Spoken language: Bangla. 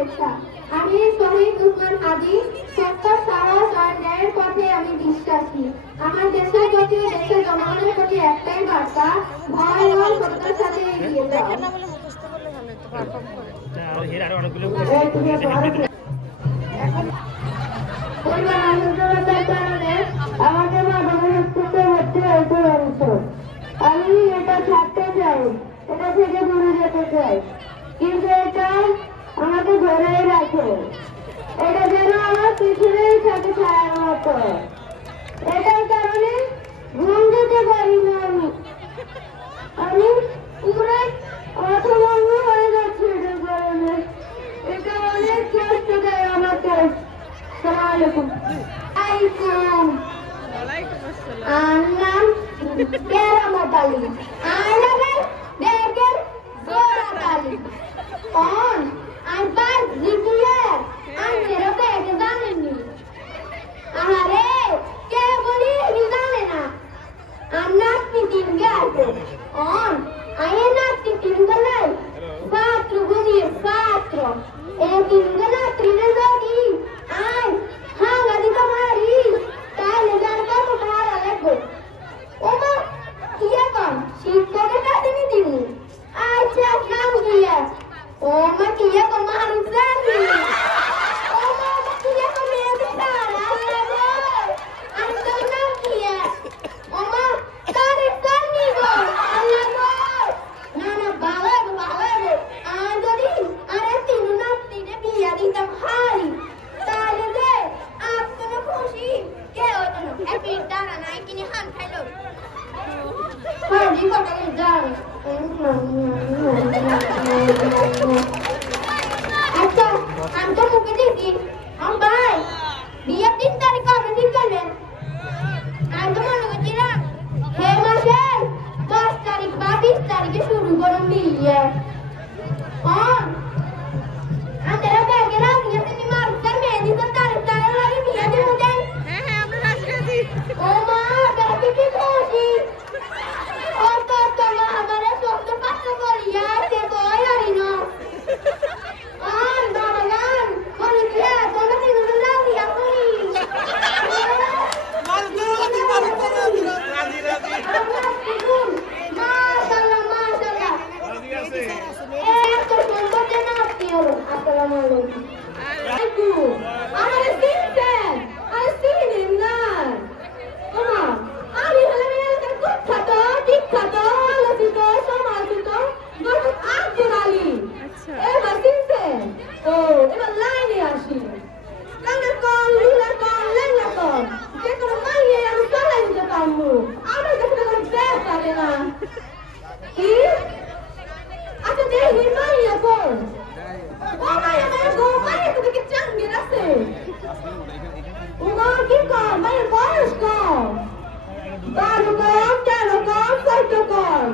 শুভেচ্ছা। আমি শহীদ উসমান হাদি, সত্য, সাহস আর ন্যায়ের পথে আমি বিশ্বাসী। আমার দেশের প্রতি ও দেশের জনগণের প্রতি একটাই বার্তা, ভয় নয়, সত্যের সাথে এগিয়ে যাও। আমাকে আমি এটা ছাড়তে চাই, এটা থেকে দূরে যেতে চাই, কিন্তু এটা আমাকে ধরেই রাখে। এটা যেন আমার পিছনের সাথে ছায়ার মতো। এটার কারণে ঘুম যেতে পারি না আমি পুরো অর্থভঙ্গ হয়ে যাচ্ছে এটার কারণে। এটা অনেক কষ্ট দেয় আমাকে। আসসালামু আলাইকুম। নাম কেরামত আলী। দেখেন গোরাত আলী। কন আইবার জিতিয়া আমেরও দেখে জানেননি। আরে কে বলি জানে না। আমরা তিন গাইতে অন আয়ে না তিন গলাই পাত্র গুনিয়ে পাত্র এ তিন গলা ত্রিনে যাবি আই হাঙ্গা দিতে মারি তাহলে যার কত ভাড়া লাগবে। ওমা কি এখন শিক্ষকের কাছে নি দিনি। আচ্ছা নাম দিয়া ওমা কি এখন মানুষ জানি। ওমা কি এখন মেয়ে দিতা আল্লাহ গো আমি তো নাম দিয়া ওমা তারে জানি গো আল্লাহ গো। না না ভালো গো আর যদি আরে তিন নাম তিনে বিয়া দিতাম হারি তাহলে যে আপনি খুশি কে হতো না হ্যাপি ডানা নাই কিনে হান খাইলো হাজি কথা যান। আচ্ছা আমি তো মুখে দিয়েছি ভাই বিয়ের 3 তারিখ কবে ঠিক করবেন? আমি তো মনে করছিলাম হে মাসের 10 তারিখ বা 20 তারিখে শুরু করুন বিয়ে। আপনারা ব্যাগে রাজি আছেন নি? মারুফের মেহেদি তো তারিখ লাগে বিয়ে দিব দেন। হ্যাঁ আমরা রাজি আছি। ও মা ব্যাগে কি খুশি ও তো মা আমারে শব্দ পাত্র করিয়া সে কই আরি না বাবা গান বলি দিয়া তোমরা তিন রাজি আপনি মাশাআল্লাহ মাশাআল্লাহ রাজি আছে। তো সুন্দর দেন আপনি আসসালামু আলাইকুম। আমারে চিনছেন? আরে চিনেন না ওমা আমি হলাম এলাকার কুখ্যাত বিখ্যাত আলোচিত সমালোচিত গণক আব্দুল আলী। এবার চিনছেন? ও এবার লাইনে আসি। কাঙ্গা কল লুলা কল লেঙ্গা কল যে কোনো মাইয়ে আমি চালাই দিতে পারবো। আমার কাছে তো কোনো ব্যাস থাকে না। কি আচ্ছা দেখি মাইয়া কল ও মাইয়া গো মাইয়া তো দেখি চাঙ্গের আছে। ও মা কি কল মাইয়ের বয়স কম 12 কম 13 কম 14 কম